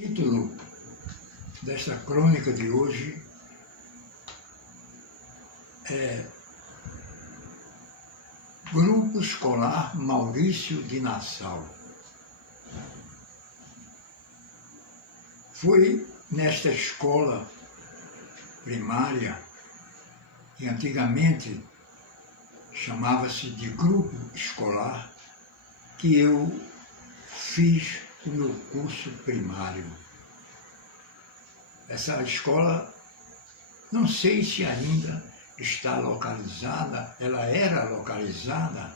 O título desta crônica de hoje é Grupo Escolar Maurício de Nassau. Foi nesta escola primária, que antigamente chamava-se de grupo escolar, que eu fiz o meu curso primário. Essa escola, não sei se ainda está localizada, ela era localizada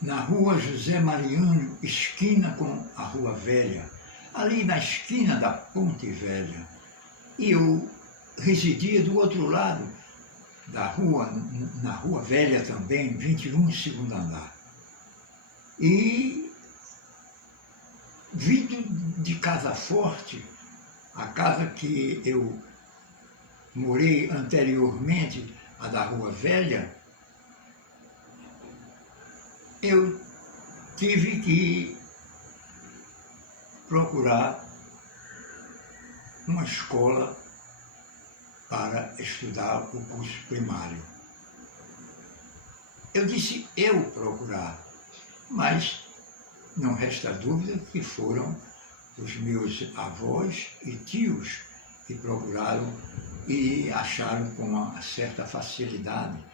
na Rua José Mariano, esquina com a Rua Velha, ali na esquina da Ponte Velha. E eu residia do outro lado da rua, na Rua Velha também, 21, segundo andar. E vindo de Casa Forte, a casa que eu morei anteriormente, a da Rua Velha, eu tive que procurar uma escola para estudar o curso primário. Eu disse eu procurar, mas não resta dúvida que foram os meus avós e tios que procuraram e acharam com uma certa facilidade,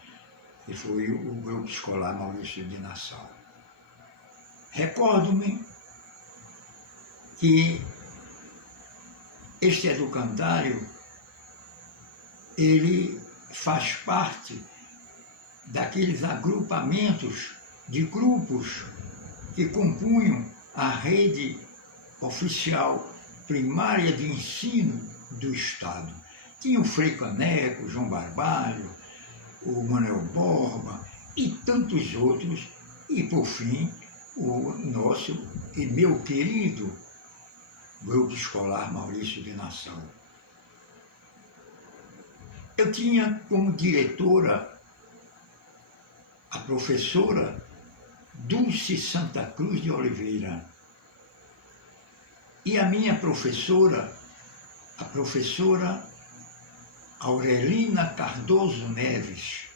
que foi o Grupo Escolar Maurício de Nassau. Recordo-me que este educandário, ele faz parte daqueles agrupamentos de grupos que compunham a rede oficial primária de ensino do Estado. Tinha o Frei Caneco, João Barbalho, o Manuel Borba e tantos outros, e por fim o nosso e meu querido Grupo Escolar Maurício de Nassau. Eu tinha como diretora a professora Dulce Santa Cruz de Oliveira. E a minha professora, a professora Aurelina Cardoso Neves,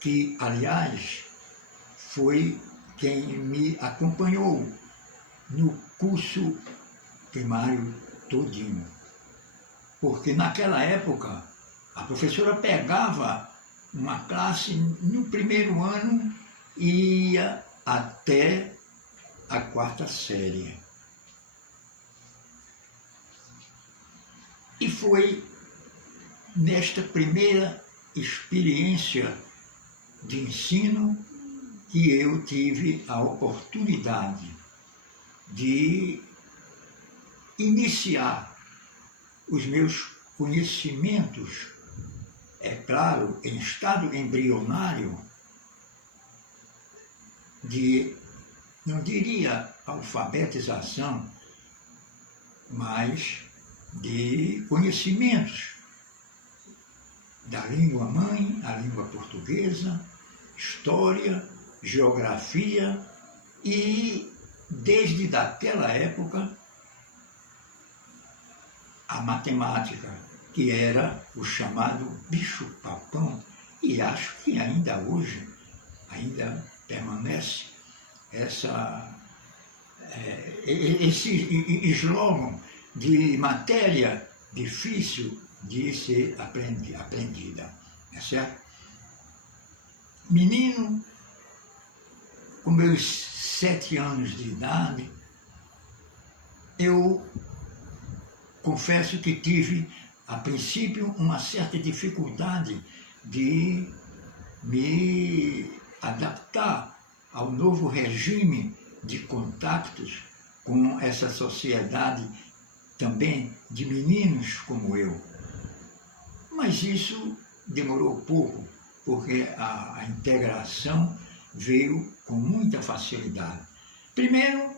que, aliás, foi quem me acompanhou no curso primário todinho. Porque naquela época, a professora pegava uma classe no primeiro ano e ia até a 4ª série. E foi nesta primeira experiência de ensino que eu tive a oportunidade de iniciar os meus conhecimentos, é claro, em estado embrionário, de, não diria alfabetização, mas de conhecimentos da língua mãe, a língua portuguesa, história, geografia e, desde daquela época, a matemática, que era o chamado bicho-papão, e acho que ainda hoje, ainda permanece esse slogan de matéria difícil de ser aprendida, é certo? Menino, com meus 7 anos de idade, eu confesso que tive, a princípio, uma certa dificuldade de me adaptar ao novo regime de contatos com essa sociedade também de meninos como eu. Mas isso demorou pouco, porque a integração veio com muita facilidade. Primeiro,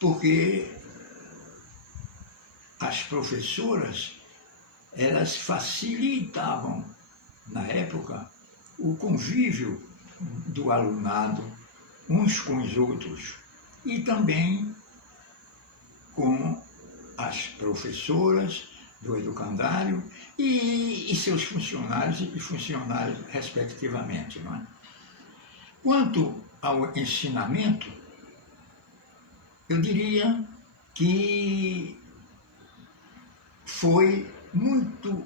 porque as professoras, elas facilitavam, na época, o convívio do alunado uns com os outros. e também com as professoras do educandário e seus funcionários e funcionárias, respectivamente. Não é? Quanto ao ensinamento, eu diria que foi muito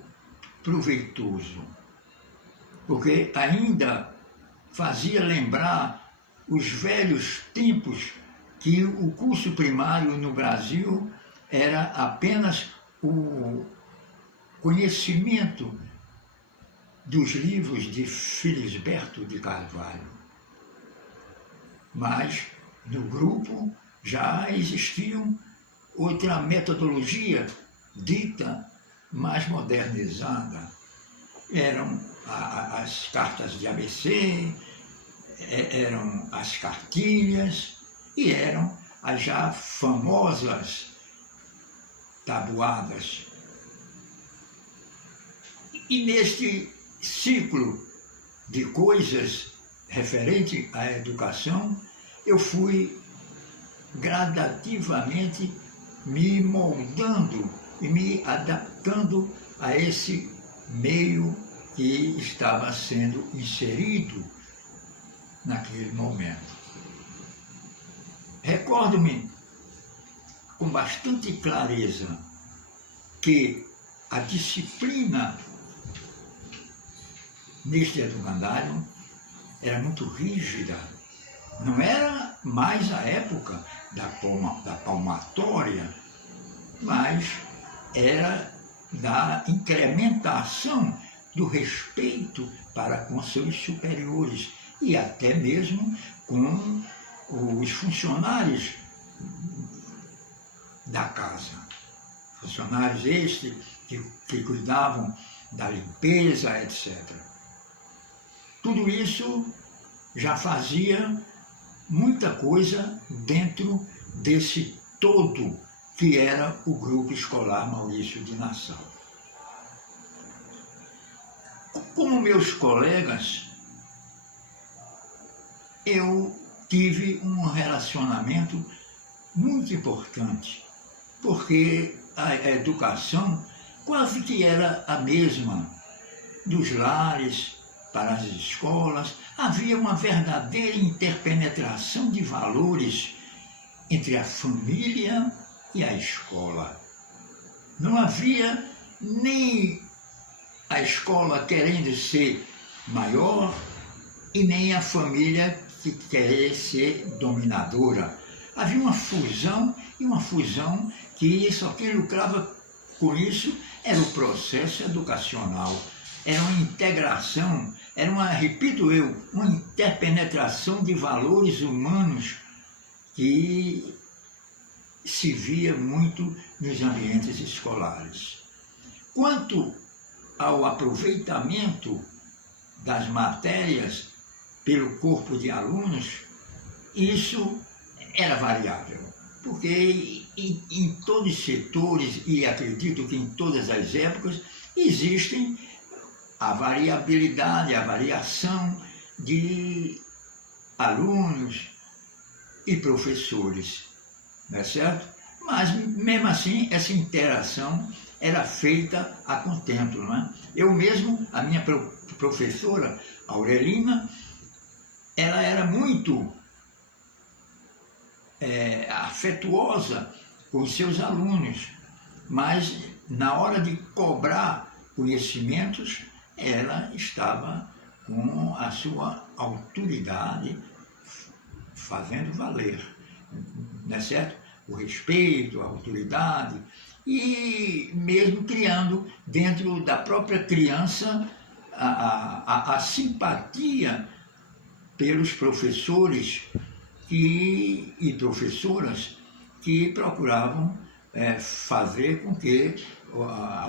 proveitoso, porque ainda fazia lembrar os velhos tempos que o curso primário no Brasil era apenas o conhecimento dos livros de Felisberto de Carvalho. Mas no grupo já existiam outra metodologia dita mais modernizada. Eram as cartas de ABC, eram as cartilhas e eram as já famosas tabuadas. E neste ciclo de coisas referente à educação, eu fui gradativamente me moldando e me adaptando a esse meio que estava sendo inserido naquele momento. Recordo-me com bastante clareza que a disciplina neste educandário era muito rígida. Não era mais a época da palmatória, mas era da incrementação do respeito para com seus superiores e até mesmo com os funcionários da casa. Funcionários estes que cuidavam da limpeza, etc. Tudo isso já fazia muita coisa dentro desse todo que era o Grupo Escolar Maurício de Nassau. Como meus colegas, eu tive um relacionamento muito importante, porque a educação quase que era a mesma dos lares para as escolas. Havia uma verdadeira interpenetração de valores entre a família e a escola. Não havia nem a escola querendo ser maior e nem a família que querer ser dominadora. Havia uma fusão, e uma fusão que só quem lucrava com isso era o processo educacional. Era uma integração, era repito eu, uma interpenetração de valores humanos que se via muito nos ambientes escolares. Quanto ao aproveitamento das matérias pelo corpo de alunos, isso era variável, porque em todos os setores, e acredito que em todas as épocas, existem a variabilidade, a variação de alunos e professores, não é certo? Mas, mesmo assim, essa interação era feita a contento, não é? Eu mesmo, a minha professora, Aurelina, ela era muito afetuosa com os seus alunos, mas na hora de cobrar conhecimentos, ela estava com a sua autoridade fazendo valer, não é certo? O respeito, a autoridade, e mesmo criando dentro da própria criança a simpatia pelos professores e professoras que procuravam fazer com que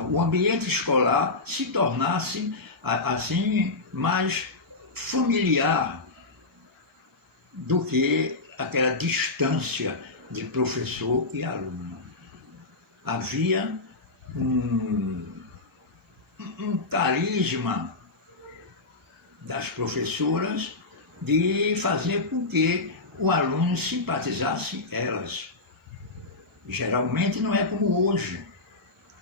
o ambiente escolar se tornasse assim mais familiar do que aquela distância de professor e aluno. Havia um carisma das professoras de fazer com que o aluno simpatizasse elas. Geralmente não é como hoje.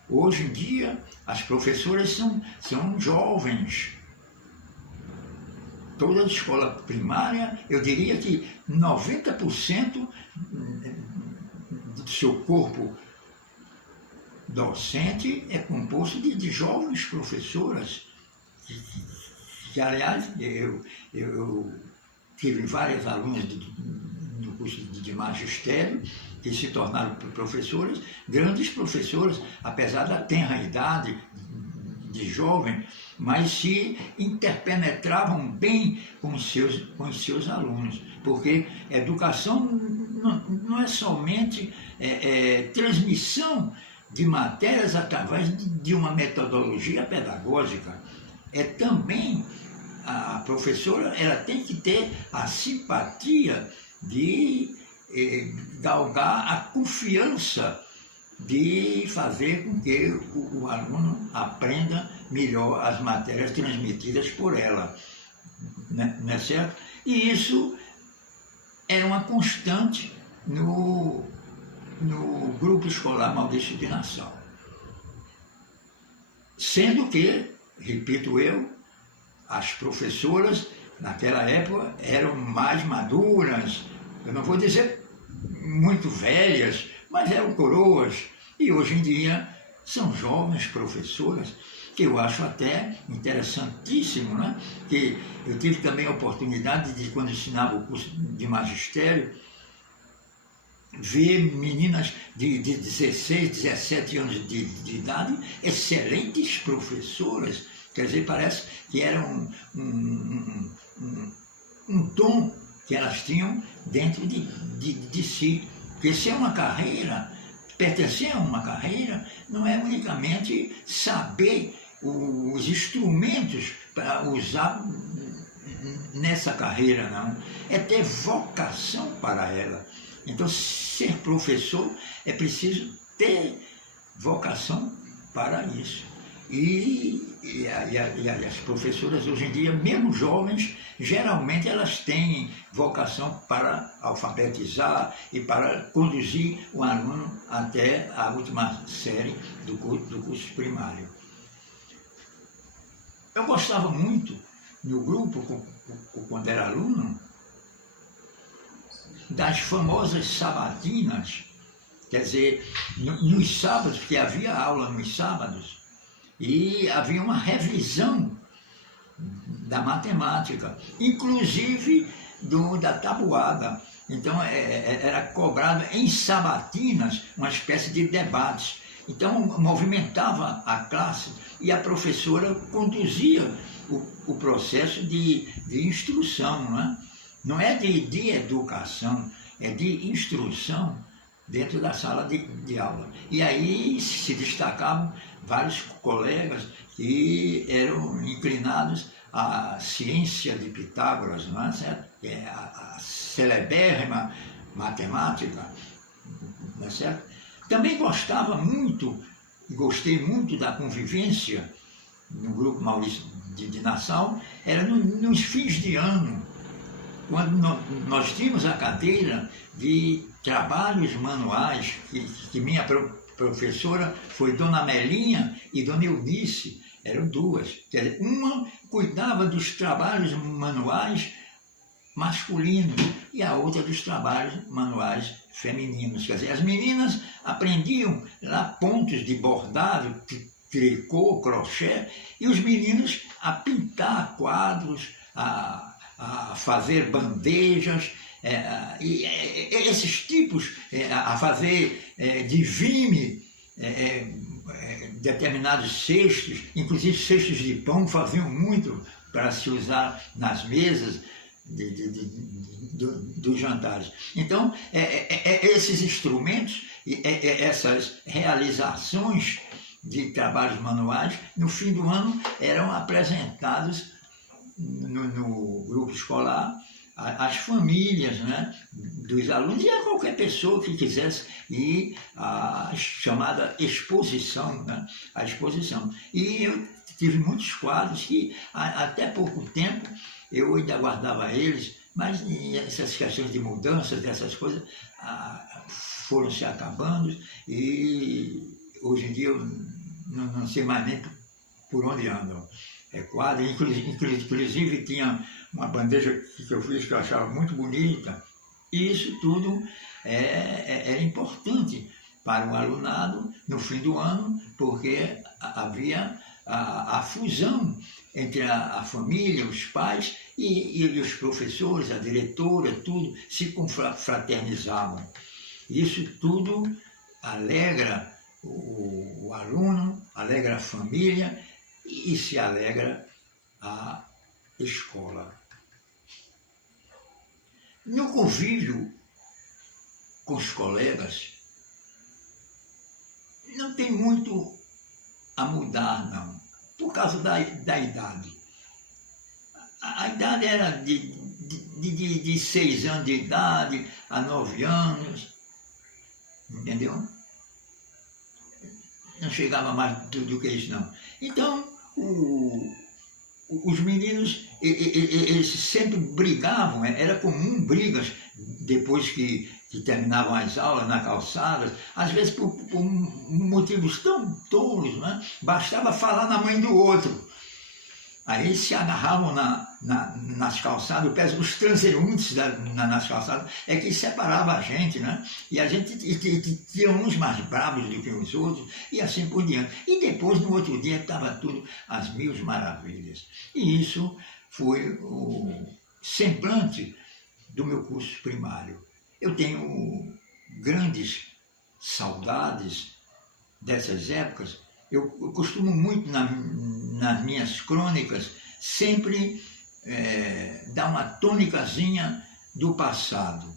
Hoje em dia, as professoras são jovens. Toda a escola primária, eu diria que 90% do seu corpo docente é composto de jovens professoras. Que aliás, eu tive várias alunas do curso de magistério que se tornaram professoras, grandes professoras, apesar da tenra idade de jovem, mas se interpenetravam bem com os seus alunos, porque educação não é somente transmissão de matérias através de uma metodologia pedagógica, é também a professora, ela tem que ter a simpatia de galgar a confiança de fazer com que o aluno aprenda melhor as matérias transmitidas por ela, não é certo? E isso é uma constante no grupo escolar Maurício de Nassau. Sendo que, repito eu, as professoras naquela época eram mais maduras, eu não vou dizer muito velhas, mas eram coroas, e hoje em dia são jovens professoras, que eu acho até interessantíssimo, né? Que eu tive também a oportunidade de, quando ensinava o curso de magistério, ver meninas de 16, 17 anos de idade, excelentes professoras, quer dizer, parece que era um dom que elas tinham dentro de si. Porque se é uma carreira, pertencer a uma carreira, não é unicamente saber os instrumentos para usar nessa carreira, não. É ter vocação para ela. Então, ser professor é preciso ter vocação para isso. E as professoras hoje em dia, mesmo jovens, geralmente elas têm vocação para alfabetizar e para conduzir o aluno até a última série do curso primário. Eu gostava muito, no grupo, quando era aluno, das famosas sabatinas, quer dizer, nos sábados, porque havia aula nos sábados, e havia uma revisão da matemática, inclusive da tabuada. Então era cobrado em sabatinas uma espécie de debates. Então movimentava a classe e a professora conduzia o processo de instrução, não é? Não é de educação, é de instrução dentro da sala de aula. E aí se destacavam vários colegas que eram inclinados à ciência de Pitágoras, não é certo? Que é a celebérrima matemática, não é certo? Também gostei muito da convivência no grupo Maurício de Nassau, era nos fins de ano, quando nós tínhamos a cadeira de trabalhos manuais, que minha professora foi Dona Melinha e Dona Eunice, eram duas. Quer dizer, uma cuidava dos trabalhos manuais masculinos e a outra dos trabalhos manuais femininos. Quer dizer, as meninas aprendiam lá pontos de bordado, tricô, crochê, e os meninos a pintar quadros, a fazer bandejas, e esses tipos, a fazer de vime determinados cestos, inclusive cestos de pão, faziam muito para se usar nas mesas dos jantares. Então, esses instrumentos, essas realizações de trabalhos manuais, no fim do ano eram apresentados no grupo escolar às famílias, né, dos alunos e a qualquer pessoa que quisesse ir à chamada exposição, né, a exposição. E eu tive muitos quadros que até pouco tempo eu ainda guardava eles Mas essas questões de mudanças, dessas coisas, foram se acabando e hoje em dia eu não sei mais nem por onde andam. É quadro, inclusive tinha uma bandeja que eu fiz que eu achava muito bonita. E isso tudo é importante para o alunado no fim do ano, porque havia a fusão entre a família, os pais e os professores, a diretora, tudo, se confraternizavam. Isso tudo alegra o aluno, alegra a família e se alegra a escola. No convívio com os colegas, não tem muito a mudar, não, por causa da idade. A idade era de 6 anos de idade a 9 anos, entendeu? Não chegava mais do que isso, não. Então, os meninos, eles sempre brigavam, era comum brigas depois que terminavam as aulas na calçada, às vezes por motivos tão tolos, né? Bastava falar na mãe do outro. Aí se agarravam nas calçadas, os transeuntes nas calçadas, é que separava a gente, né? E a gente tinha uns mais bravos do que os outros, e assim por diante. E depois, no outro dia, estava tudo às mil maravilhas. E isso foi o semblante do meu curso primário. Eu tenho grandes saudades dessas épocas. Eu costumo muito, nas minhas crônicas, sempre dar uma tônicazinha do passado.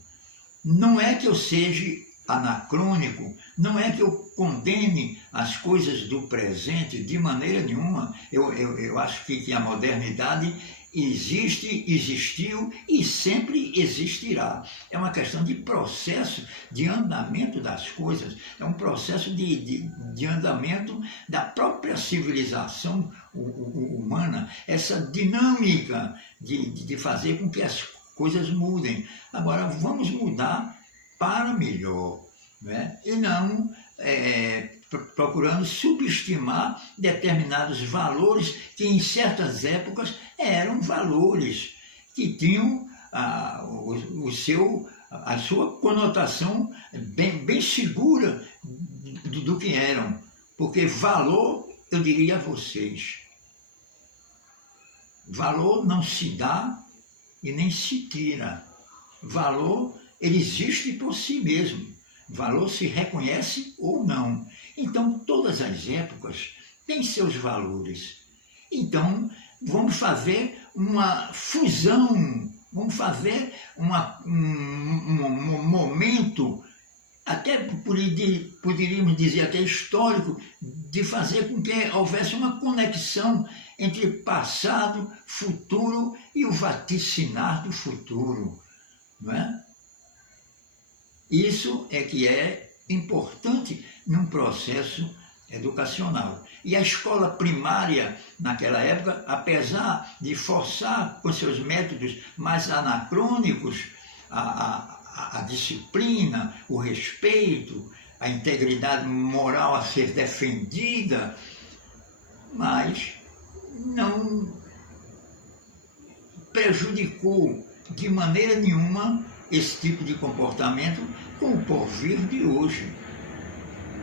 Não é que eu seja anacrônico, não é que eu condene as coisas do presente de maneira nenhuma. Eu acho que a modernidade existe, existiu e sempre existirá. É uma questão de processo de andamento das coisas, é um processo de andamento da própria civilização humana, essa dinâmica de fazer com que as coisas mudem. Agora, vamos mudar para melhor, né? E não procurando subestimar determinados valores que em certas épocas eram valores que tinham a sua conotação bem segura do que eram. Porque valor, eu diria a vocês, valor não se dá e nem se tira. Valor, ele existe por si mesmo. Valor se reconhece ou não. Então, todas as épocas têm seus valores. Então, vamos fazer uma fusão, vamos fazer um momento, até poderíamos dizer até histórico, de fazer com que houvesse uma conexão entre passado, futuro e o vaticinar do futuro, não é? Isso é que é importante num processo educacional. E a escola primária, naquela época, apesar de forçar com seus métodos mais anacrônicos a disciplina, o respeito, a integridade moral a ser defendida, mas não prejudicou de maneira nenhuma esse tipo de comportamento com o porvir de hoje.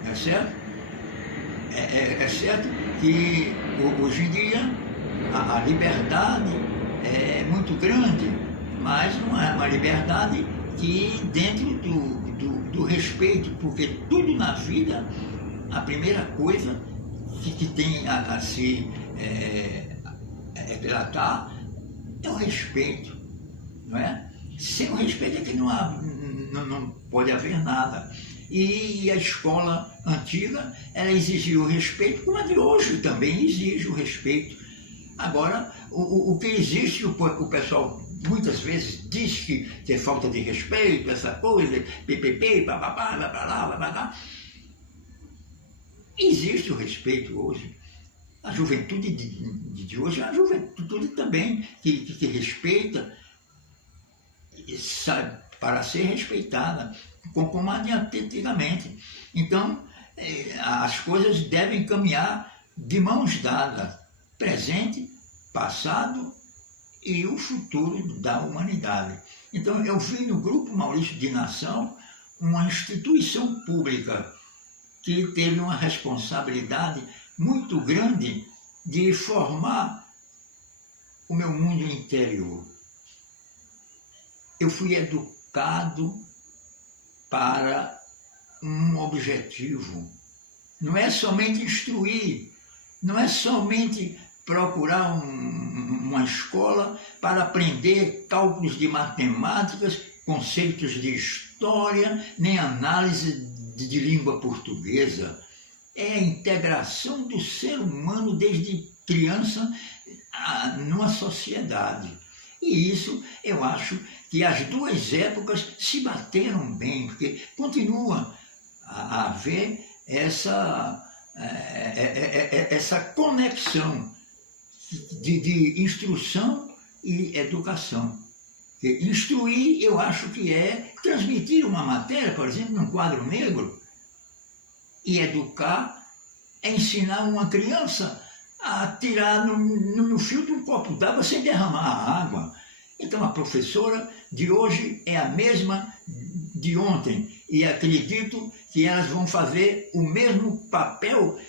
Não é certo? É certo que hoje em dia a liberdade é muito grande, mas não é uma liberdade que dentro do respeito, porque tudo na vida, a primeira coisa que tem a se tratar é o respeito, não é? Sem o respeito é que não pode haver nada. E a escola antiga, ela exigia o respeito, como a de hoje também exige o respeito. Agora, o que existe, o pessoal muitas vezes diz que é falta de respeito, essa coisa, ppp, papapá, vai pra lá, vai pra cá. Existe o respeito hoje. A juventude de hoje é a juventude também que respeita. para ser respeitada, como antigamente. Então, as coisas devem caminhar de mãos dadas, presente, passado e o futuro da humanidade. Então, eu vi no Grupo Maurício de Nação uma instituição pública que teve uma responsabilidade muito grande de formar o meu mundo interior. Eu fui educado para um objetivo. Não é somente instruir, não é somente procurar uma escola para aprender cálculos de matemáticas, conceitos de história, nem análise de língua portuguesa. É a integração do ser humano desde criança numa sociedade. E isso eu acho que as duas épocas se bateram bem, porque continua a haver essa conexão de instrução e educação. Porque instruir, eu acho que é transmitir uma matéria, por exemplo, num quadro negro, e educar é ensinar uma criança a tirar no filtro um copo d'água sem derramar a água. Então a professora de hoje é a mesma de ontem e acredito que elas vão fazer o mesmo papel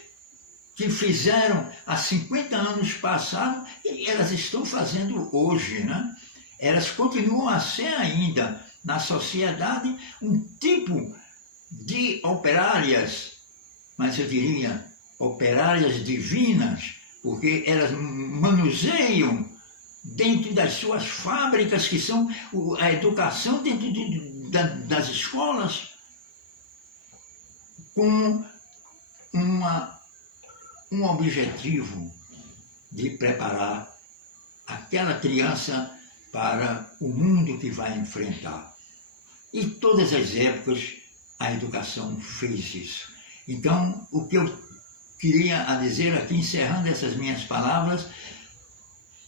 que fizeram há 50 anos passados e elas estão fazendo hoje, né? Elas continuam a ser ainda na sociedade um tipo de operárias, mas eu diria operárias divinas, porque elas manuseiam dentro das suas fábricas, que são a educação dentro das escolas, com um objetivo de preparar aquela criança para o mundo que vai enfrentar. E todas as épocas a educação fez isso. Então, o que eu queria dizer aqui, encerrando essas minhas palavras,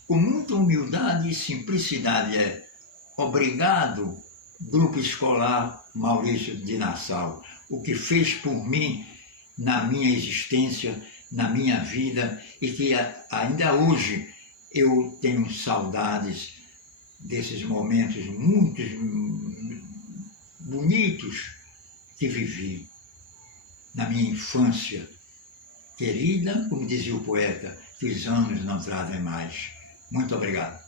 com muita humildade e simplicidade, é obrigado, Grupo Escolar Maurício de Nassau, o que fez por mim na minha existência, na minha vida, e que ainda hoje eu tenho saudades desses momentos muito bonitos que vivi na minha infância querida, como dizia o poeta, que os anos não trazem mais. Muito obrigado.